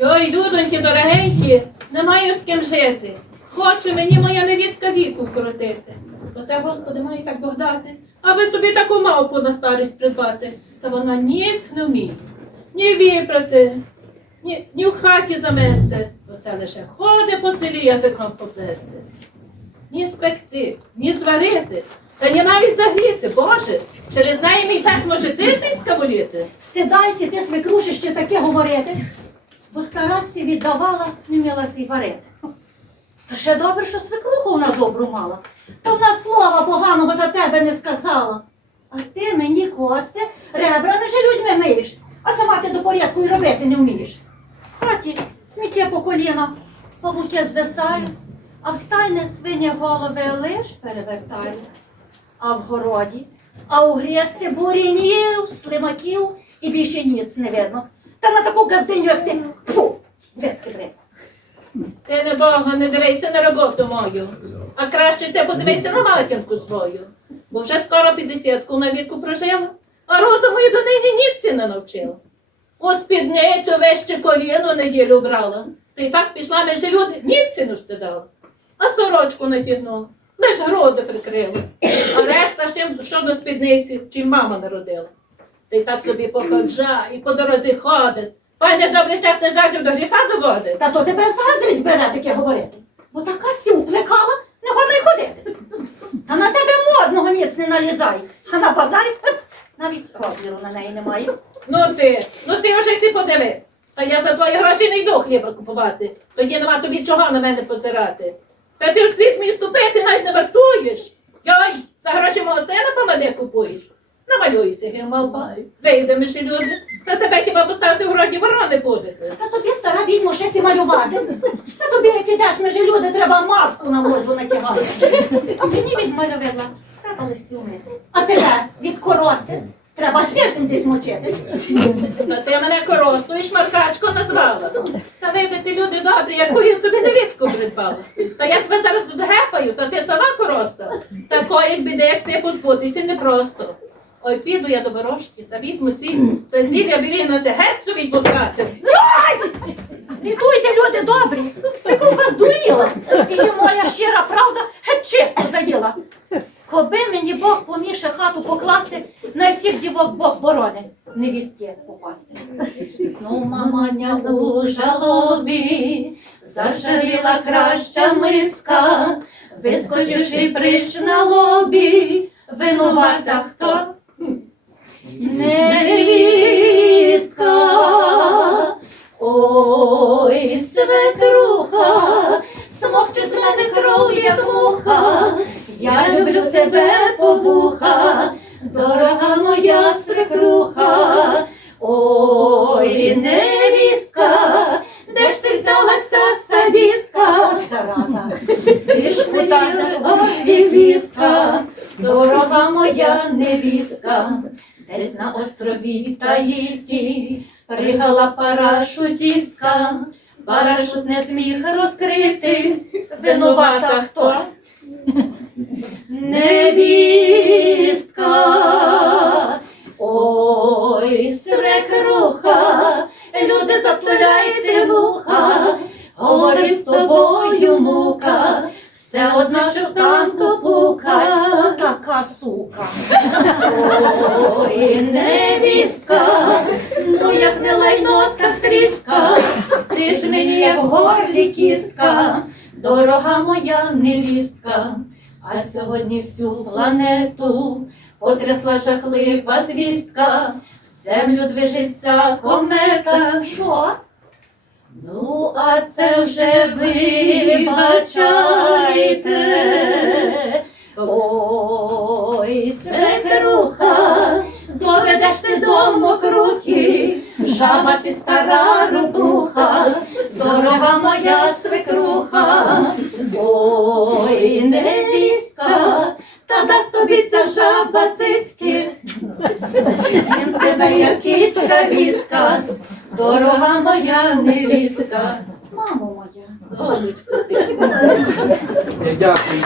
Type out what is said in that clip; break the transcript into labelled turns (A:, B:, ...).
A: Ой, людоньки дорогенькі, не маю з ким жити. Хоче мені моя невістка віку вкоротити. Оце, Господи, має так Бог дати, аби собі таку мавпу на старість придбати. Та вона ніц не вміє. Ні випрати, ні, ні в хаті замести. Оце лише ходить по селі язиком поплести. Ні спекти, ні зварити, та ні навіть загріти. Боже, через неї мій пес може тиждень скаволіти.
B: Стидайся, ти свекруші ще таке говорити, бо старасі віддавала, не мілася й варити. Та ще добре, що свекруху вона добру мала. Та вона слова поганого за тебе не сказала. А ти мені кости ребрами же людьми миєш, а сама ти до порядку й робити не вмієш. В хаті сміття по коліна, павуки звисають, а в стайне свині голови лиш перевертають. А в городі, а у грядці бурінів, слимаків і більше ніц не видно. Та на таку газдиню, як ти, фу, звідси.
A: Ти не Бога, не дивися на роботу мою, а краще ти подивися на матінку свою. Бо вже скоро п'ятдесятку на віку прожила, а розуму до нині нітці не навчила. У спідницю вище коліно неділю брала. Ти й так пішла між люди, нітці не встидала. А сорочку натягнула, лиш груди прикрили. А решта ж тим, що до спідниці, чим мама народила. Ти й так собі походжа і по дорозі ходить. Пані добре час не газів до гріха доводить.
B: Та то тебе заздрість бере таке говорити. Бо така сю плекала, не годно й ходити. Та на тебе модного ніц не налізай. А на базарі навіть розміру на неї немає.
A: Ну ти, ну ти вже сі подиви. А я за твої гроші не йду хліба купувати. Тоді нема тобі чого на мене позирати. Та ти вслід мій ступити навіть не вартуєш. Йой, за гроші мого сина помаде купуєш. Намалюйся, гімалба. Вийдемо ще люди. Та тебе хіба поставити в роді ворони будете.
B: Та тобі стара відьмо щось і малювати. Та тобі, як ідеш між люди, треба маску на морду натягати. А мені від малювидла треба лисі. А тебе від корости треба тиждень десь мочити.
A: Та ти мене коросту і шмаркачко назвала. Та видите, люди добрі, яку я собі невістку придбала. Та я тебе зараз гепаю, та ти сама короста. Такої біди, як ти позбутися, непросто. Ой, піду я до ворожки та візьму сіль, та зілля білінати гетцю відпускати.
B: Рятуйте, люди добрі, свекруха здуріла. Її моя щира правда геть чисто заїла. Коби мені Бог поміше хату покласти, на всіх дівок Бог боронить, невістки попасти. Знов маманя у жалобі, зашаріла краща миска, вискочивши прищ на лобі, винувата хто? Невістка. Взялася садістка, зараза, ти ж моя невістка, дорога моя невістка, десь на острові Таїті пригала парашутістка, парашут не зміг розкритись, винувата хто? Невістка, ой, свекруха, люди затуляйте вуха, говорить з тобою мука, все одно, що то пука, така сука. Ой, невістка, ну як не лайно, так тріска, ти ж мені в горлі кістка, дорога моя невістка, а сьогодні всю планету потрясла жахлива звістка, землю движеться комета. Що? Ну, а це вже вибачайте. Ой, свекруха, доведеш ти до мокрухи, жаба ти стара робуха, дорога моя свекруха, ой, невістка, та дасть тобі ця жаба цицьки, тебе, як кіцька віскас, дорога моя невістка. Мамо моя,
A: Донечко,
C: Дякую.